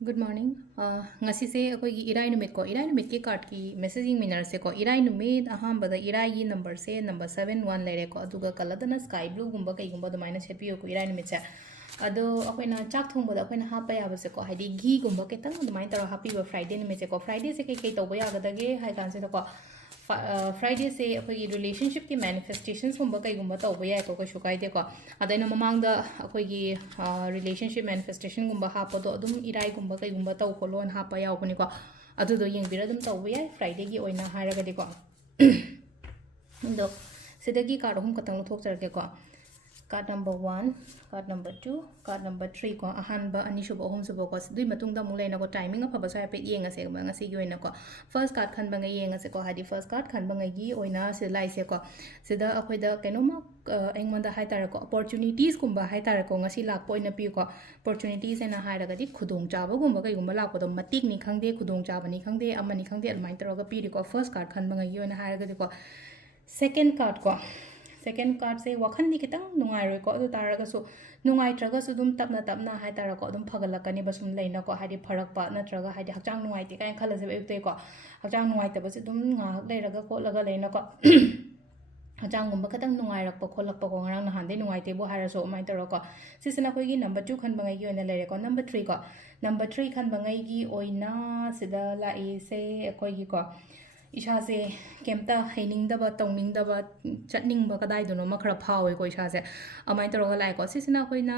Good morning. Ngasise akoigi irai numit ko irai numit ki card ki messaging minar se ko irai numit aham bada irai gi number se number 71 lere ko aduga kaladana sky blue gumba kai gumba dumaina sepi ko irai numit se ado akoina chak thong bada akoina hapa ya base ko haidi gi gumba ketang dumaina taro happy ba friday numit se ko friday se kai kai toba ya gada ge hai kan se ko Friday से अखोई relationship की manifestations गुम्बा कई गुम्बा तौबा याय को कशु कायदे को अदैना ममांगदा अखोई relationship manifestation गुम्बा हापदो अदुम इराई गुम्बा कई गुम्बा तौ कोलोन हापा यावबनी को अदुदो येंगबिरा अदुम तौबा याय Friday की ओइना हायरगदि को दो सिदगी कार्ड हम कतंग लुथोकजरगे को card number 1 card number 2 card number 3 ko ahanba anisubo ahumsubo ko dui matungda mulena ko timing of haba sa pe yenga se ba ngasi gi oina ko first card khan ba ngai yenga se ko hadi first card khan ba ngai gi oina se lai se ko sida akhoi da kainoma engmonda hai tar ko opportunities kumba hai tar ko ngasi lak poina pi ko opportunities ena hai raga di khudong chaba gumba kai gumba lak podom matik ni khangde khudong chaba ni khangde amani khangde almai taraga pi ri ko first card khan ba ngai gi oina hai raga di ko second card ko second card से वखन दी कितंग नुंगाई रोय को अदु तारगा सो नुंगाई ट्रगा सो दुम तपना तपना हाय तारा को दुम फगलकनी बसुम लेना को हादि फरक पा नत्रगा हादि हकचांग नुंगाई ते काय खलसे बेउते को हकचांग नुंगाई तबस दुम nga लेरगा को लगा लेना को हकचांग गुम खतंग नुंगाई रक को खोलक को ngarang na hande नुंगाई ते बो हारा सो माय तरो को सिसना खोगी नंबर 2 खन बंगाई gi ओइना लेरे को नंबर 3 को नंबर 3 खन बंगाई gi ओइना सिदा लाई से खोगी को इशा से केमता हैनिंगदब तौनिंगदब चटनिंगब कदाइदनो म खरा फावे को इशा से अमाय तरोगा लाइ को सिसना कोइना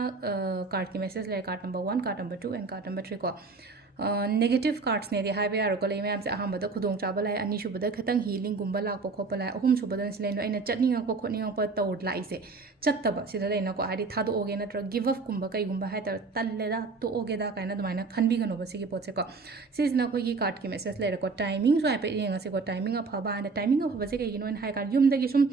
कार्ड की मैसेज ले card number 1 card number 2 and card number 3 को नेगेटिव कार्ड्स ने दे हाइबे यारो को ले मैम से अहमद खुदोंग चाबा लाइ अनि सुबदा खतंग हीलिंग गुंबा लाक खोप लाइ अहुम सुबदा से लेनो इना चटनिंग को खोनिंग को तौर लाइ से चत्तब सिदा लेनो को हादि थादो ओगे नत्र गिव अप गुंबा कई गुंबा है तर तल्लेदा तो ओगेदा काइना दुमाइना खनबिगनो बसिगे पोचे को सिसना कोई कार्ड की मैसेज ले को टाइमिंग सो आइपे येंगा से को टाइमिंग अफबा एंड टाइमिंग अफबा से कई गिनो हाइ कार्ड युम दगी सुम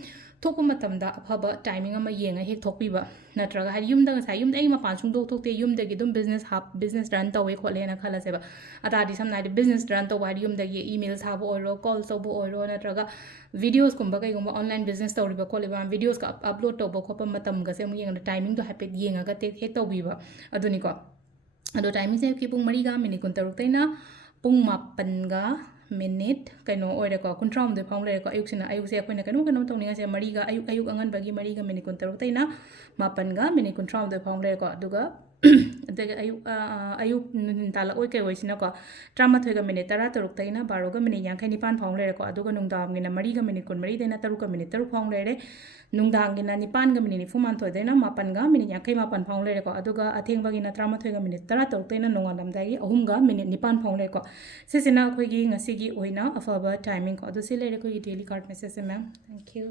थोको मतमदा अफबा टाइमिंग अमा येंगा हेक थोकपिबा नत्रगा हाइ युम दगा सा युम दई मपान सुंग दो थोकते युम दगी दुम बिजनेस हाप बिजनेस रन तवे खोलेना खलासेबा अतादि समनादि बिजनेस रन तो वारी युम दगी ईमेल साबो ओरो कॉल तोबो ओरो नत्रगा वीडियोस कुंबा कई गुंबा ऑनलाइन बिजनेस तौरिबा खोलेबा वीडियोस का अपलोड तोबो खोपा मतम गसे मु येंगा टाइमिंग तो हाइपे येंगा गा टेक हेक तौबिबा अदुनिको अदो टाइमिंग से की पुंग मरीगा मिनिट कुन तरुकतैना पुंग मापनगा मिनिट कनो ओइरेको कुंट्राम दे फाउंग लेरेको अयुक्सिना अयुक्से अखोइना कनो कनो तौनिंगा से मरीगा अयुक अयुक अंगन बगी मरीगा मिनिट कुन तरुकतैना मापनगा मिनिट कुंट्राम दे फाउंग लेरेको अदुगा अदगे अयुक अयुक ताला ओइ के ओइसिना को ट्रामाथोइगा मिनिट 13 तैना 12गा मिनिट 59 फाउंग लेरेको अदुगा नुंगदामगिना मरीगा मिनिट कुन मरी देना 3गा मिनिट 3 फाउंग लेरे नुंगदांगिना 9गा मिनिट 94 देना 8गा मिनिट 59 फाउंग लेरेको अदुगा अथेंगबागिना 13गा मिनिट 13 तैना नोंगालमदागी 3गा minute 9 फाउंग लेरेको सिसिना अखोइगी ngasi gi oina afaba timing ko adu se lere ko daily card message से मैम थैंक यू